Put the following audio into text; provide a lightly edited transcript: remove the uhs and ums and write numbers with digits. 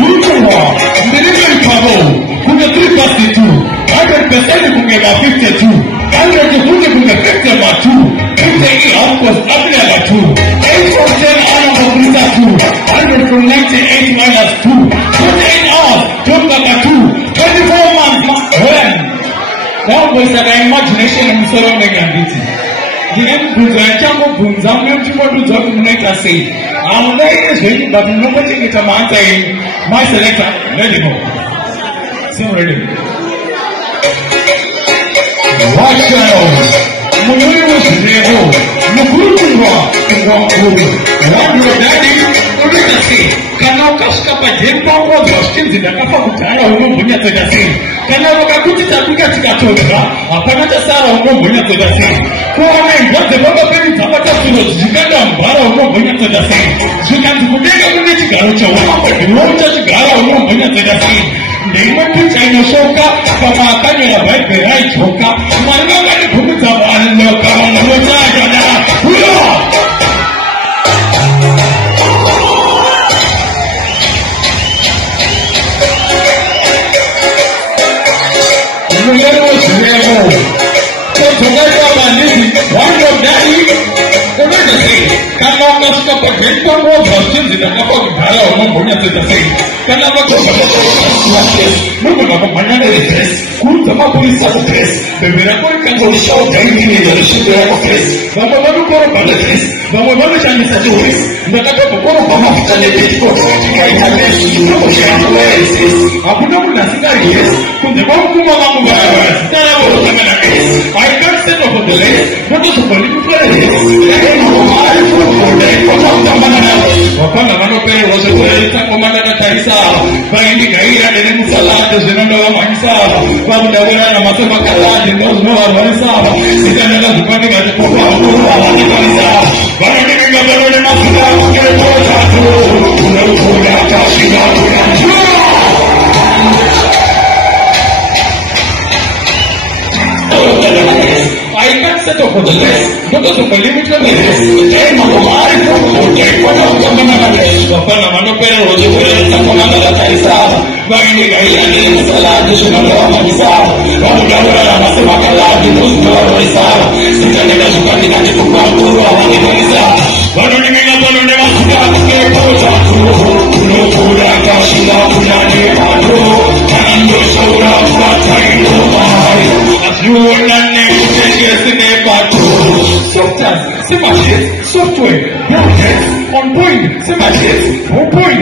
Muruwa, Ndiribe Pabo, Kunga 352, 100% Kunga 52, 100 Kunga 52, 50 outpost Abdullah 2, 8 from 10 honor for Brisa 2, 100 from 98 minus 2, 48 hours, Tonga 2, 24 months, when? That was an imagination of surrounding and beating. The end Bunza, Chambo Bunza, I'm going to talk to Neka say, I'm not saying, but nobody get a man saying, my selector, ready go. So ready. Watch out. Mulu was Rego, Mukurua, and Wankuru. One your daddy, Urita say, Kanaka Skapa Jempa was skins in the Kapa Kutara, who Bunya to the sea. Kanaka Kuta Pika Totra, a Panata Sara, who Bunya to the sea. Kuame, what the Baba Penny Tamata Suros, Juganda, Bara, who Bunya to the sea. Zukan Kudega Garucha, the Rocha Gara, who Bunya to the sea. They went to China Soka, Papa Kanya, right behind Soka, Manga, Pumuta, and Loka, and Loka. One of daddy, Kanaka stop a great number of husbands in the cup of Hala or Monia to the same. Kanaka go moving up a banana dress, cool the police of the dress, the miracle can go shout anything in the ship of face. The Mamaru Coronalis, the Mamaru Chinese Sajuris, the Kaka Corona, and the Pitchfork, I have this, no shame where is this. Abunabu Nasika, yes, to the Mokuma, I can't set up on the list, what is a political place? Wakana manope was a very Commander Taisa, finding Gaia and Salat, the Zenando Mansa, from the way of Masamakala, and those more Mansa, is another depending on the Papa, but I think I'm going to I can't set up for the list because of the limited list. Software, on point, on point,